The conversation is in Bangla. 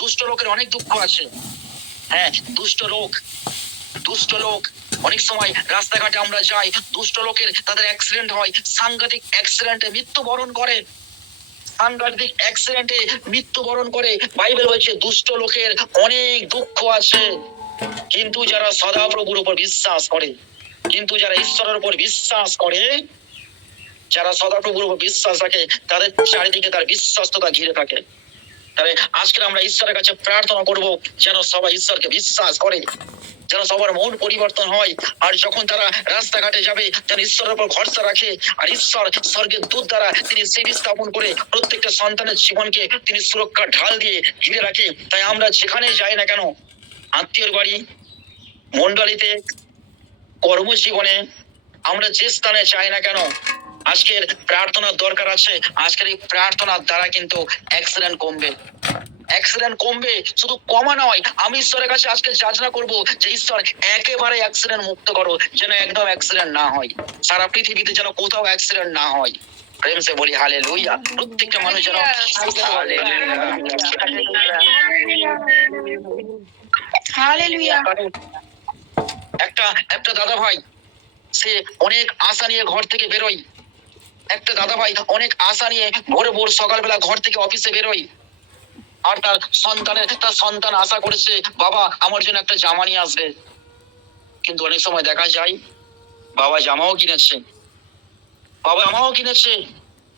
দুষ্ট লোকের অনেক দুঃখ আছে। হ্যাঁ, দুষ্ট লোক অনেক সময় রাস্তাঘাটে আমরা যাই, দুষ্ট লোকের তাদের অ্যাক্সিডেন্ট হয়, সাংঘাতিক অ্যাক্সিডেন্টে মৃত্যুবরণ করে। সাংঘাতিক অ্যাক্সিডেন্টে মৃত্যুবরণ করে। বাইবেল বলছে দুষ্ট লোকের অনেক দুঃখ আছে, কিন্তু যারা সদাপ্রভুর উপর বিশ্বাস করে, কিন্তু যারা ঈশ্বরের উপর বিশ্বাস করে, যারা সদাপ্রভুর উপর বিশ্বাস রাখে, তাদের চারিদিকে তার বিশ্বস্ততা ঘিরে থাকে। তবে আজকে আমরা ঈশ্বরের কাছে প্রার্থনা করব যেন সবাই ঈশ্বরকে বিশ্বাস করে, যেন সবার মন পরিবর্তন হয়। আর যখন তারা রাস্তাঘাটে যাবে যেন ঈশ্বরের উপর ভরসা রাখে, আর ঈশ্বর স্বর্গের দূত দ্বারা তিনি সিঁড়ি স্থাপন করে প্রত্যেকটা সন্তানের জীবনকে তিনি সুরক্ষার ঢাল দিয়ে ঘিরে রাখে। তাই আমরা যেখানে যাই না কেন, আত্মীয়র বাড়ি, মন্ডলীতে, কর্মজীবনে, আমরা যে স্থানে যাই না কেন, আজকের প্রার্থনার দরকার আছে। আজকের এই প্রার্থনার দ্বারা কিন্তু অ্যাক্সিডেন্ট কমবে। অ্যাক্সিডেন্ট কমবে, শুধু কমা নয়, আমি ঈশ্বরের কাছে আজকে যাচনা করব যে ঈশ্বর একেবারে অ্যাক্সিডেন্ট মুক্ত করো, যেন একদম অ্যাক্সিডেন্ট না হয়, সারা পৃথিবীতে যেন কোথাও অ্যাক্সিডেন্ট না হয়। প্রেম সে বলি হালেলুয়া। প্রত্যেকটা মানুষ যেন একটা দাদা ভাই, সে অনেক আশা নিয়ে ঘর থেকে বেরোয়। একটা দাদা ভাই অনেক আশা নিয়ে ভোর সকালবেলা ঘর থেকে অফিসে বেরোয়। আর তার সন্তান আশা করেছে বাবা আমার জন্য একটা জামা নিয়ে আসবে। কিন্তু অনেক সময় দেখা যায় বাবা জামাও কিনেছে,